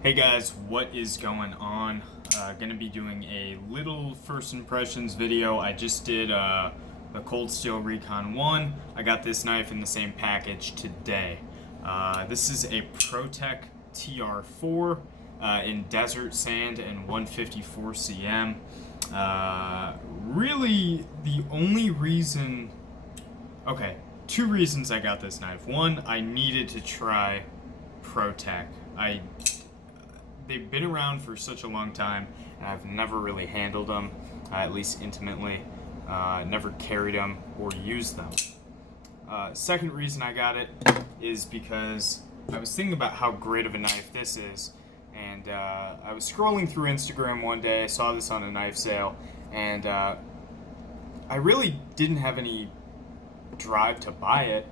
Hey guys, what is going on? Gonna be doing a little first impressions video. I just did the Cold Steel Recon 1. I got this knife in the same package today. This is a Protech tr4 in desert sand and 154 cm. Really, the only reason... Okay, two reasons I got this knife. One, I needed to try Protech. They've been around for such a long time, and I've never really handled them, at least intimately. Never carried them or used them. Second reason I got it is because I was thinking about how great of a knife this is, and I was scrolling through Instagram one day, I saw this on a knife sale, and I really didn't have any drive to buy it,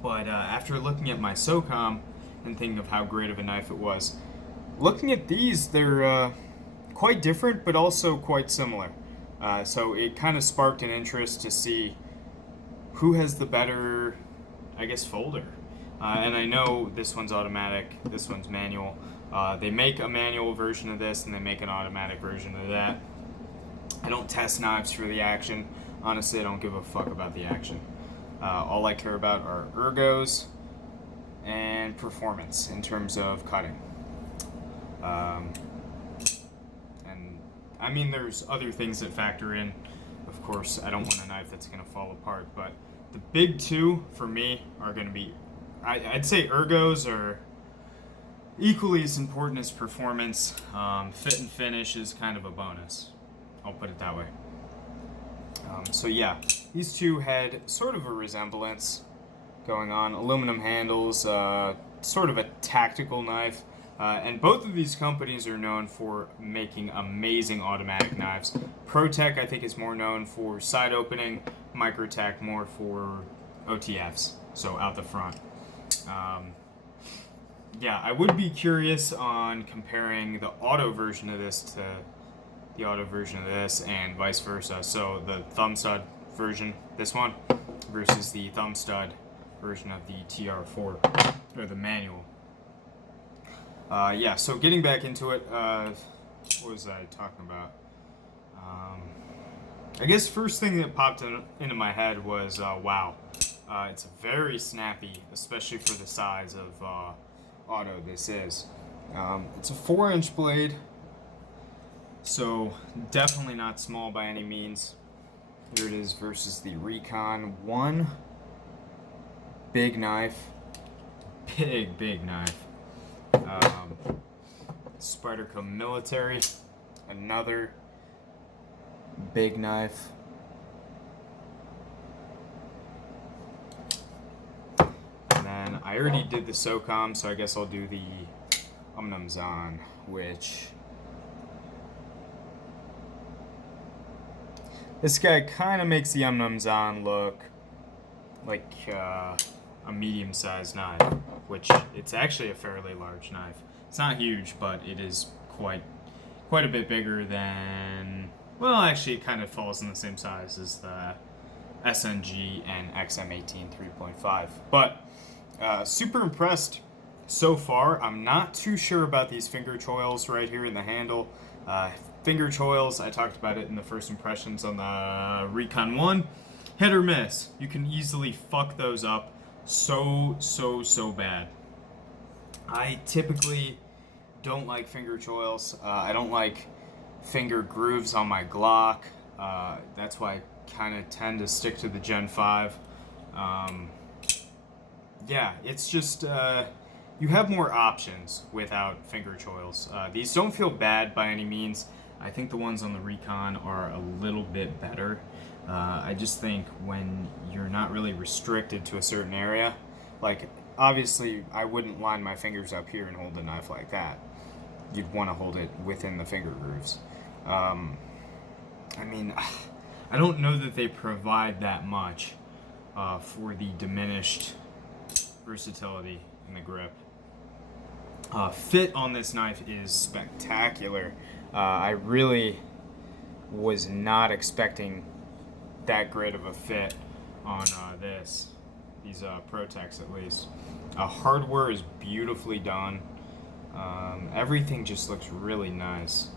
but after looking at my SOCOM and thinking of how great of a knife it was, looking at these, they're quite different, but also quite similar. So it kind of sparked an interest to see who has the better, I guess, folder. And I know this one's automatic, this one's manual. They make a manual version of this, and they make an automatic version of that. I don't test knives for the action. Honestly, I don't give a fuck about the action. All I care about are ergos and performance in terms of cutting. And I mean, there's other things that factor in. Of course, I don't want a knife that's going to fall apart, but the big two for me are going to be, I'd say ergos are equally as important as performance. Fit and finish is kind of a bonus. I'll put it that way. So yeah, these two had sort of a resemblance going on. Aluminum handles, sort of a tactical knife. And both of these companies are known for making amazing automatic knives. Protech, I think, is more known for side opening. Microtech more for OTFs, so out the front. Yeah, I would be curious on comparing the auto version of this to the auto version of this and vice versa. So the thumb stud version, this one, versus the thumb stud version of the tr4, or the manual. Yeah, so getting back into it, what was I talking about? I guess first thing that popped into my head was, wow. It's very snappy, especially for the size of auto this is. It's a 4-inch blade, so definitely not small by any means. Here it is versus the Recon 1. Big knife. Big knife. Spyderco Military, another big knife. And then I already did the SOCOM, so I guess I'll do the Zahn, which this guy kind of makes the Zahn look like a medium-sized knife, which it's actually a fairly large knife. It's not huge, but it is quite a bit bigger than, well, actually it kind of falls in the same size as the SNG and XM18 3.5. But super impressed so far. I'm not too sure about these finger choils right here in the handle. Finger choils, I talked about it in the first impressions on the Recon 1. Hit or miss. You can easily fuck those up so bad. I typically don't like finger choils. I don't like finger grooves on my Glock. That's why I kind of tend to stick to the Gen 5. Yeah, it's just, you have more options without finger choils. These don't feel bad by any means. I think the ones on the Recon are a little bit better. I just think when you're not really restricted to a certain area, like, obviously I wouldn't line my fingers up here and hold the knife like that. You'd want to hold it within the finger grooves. I mean, I don't know that they provide that much for the diminished versatility in the grip. Fit on this knife is spectacular. I really was not expecting that great of a fit on these Protechs, at least. Hardware is beautifully done. everything just looks really nice.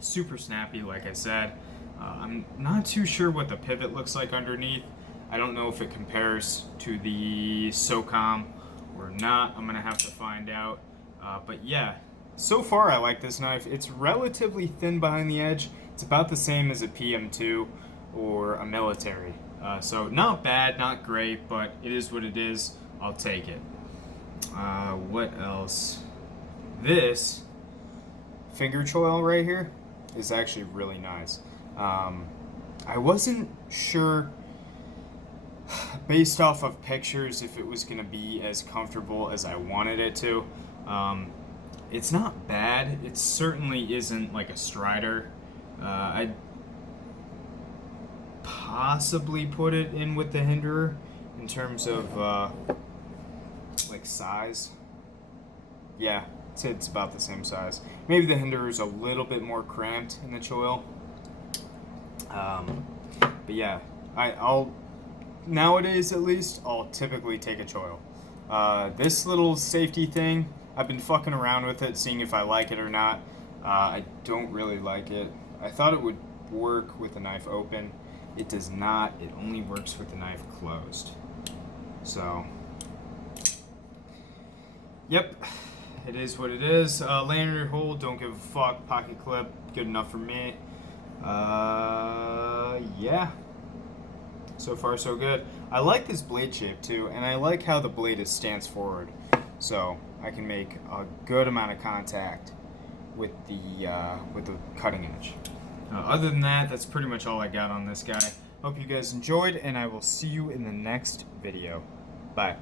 Super snappy, like I said. I'm not too sure what the pivot looks like underneath. I don't know if it compares to the SOCOM or not. I'm gonna have to find out. But yeah, so far I like this knife. It's relatively thin behind the edge. It's about the same as a PM2 or a military. So not bad, not great, but it is what it is. I'll take it. What else? This finger choil right here is actually really nice. I wasn't sure, based off of pictures, if it was going to be as comfortable as I wanted it to. It's not bad. It certainly isn't like a Strider. I'd possibly put it in with the Hinderer in terms of like size. Yeah, it's about the same size. Maybe the Hinderer is a little bit more cramped in the choil. But yeah, I'll nowadays at least I'll typically take a choil. This little safety thing, I've been fucking around with it, seeing if I like it or not. I don't really like it. I thought it would work with the knife open. It does not. It only works with the knife closed. So, yep, it is what it is. Lanyard hole, don't give a fuck. Pocket clip, good enough for me. Yeah. So far, so good. I like this blade shape too, and I like how the blade is stance forward, so I can make a good amount of contact with the cutting edge. Other than that, that's pretty much all I got on this guy. Hope you guys enjoyed, and I will see you in the next video. Bye.